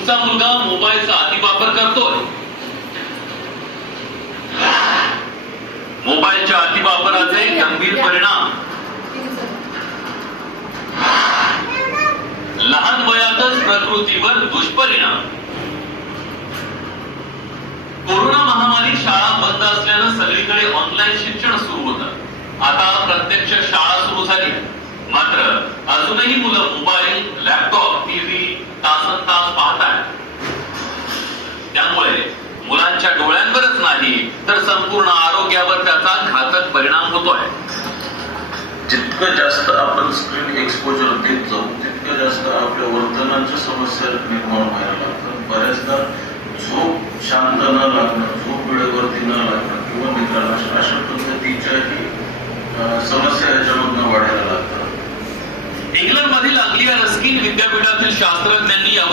तुमचा मुलगा मोबाईलचा अतिवापर करतोय. मोबाईलच्या अतिवापराचे गंभीर परिणाम. लहान वयातच प्रकृतीवर दुष्परिणाम. कोरोना महामारी शाळा बंद असल्यानं सगळीकडे ऑनलाईन शिक्षण सुरू होतं. आता प्रत्यक्ष शाळा सुरू झाली, मात्र अजूनही मुलं मोबाईल, लॅपटॉप, टीव्ही तासनतास पाहतात. त्यामुळे मुलांच्या डोळ्यांवरच नाही तर संपूर्ण आरोग्यावर त्याचा घातक परिणाम होतोय. जितकं जास्त आपण स्क्रीन एक्सपोजर देत जाऊ तितकं जास्त आपल्या वर्तनाच्या समस्या निर्माण व्हायला लागतात. बऱ्याचदा झोप शांत न लागणं, झोप वेळेवरती न लागणं किंवा निद्रा अशा पद्धतीच्याही समस्या याच्यामधनं वाढायला लागतात. इंग्लंडमधील अंग्लिया रस्किन विद्यापीठातील शास्त्रज्ञांनी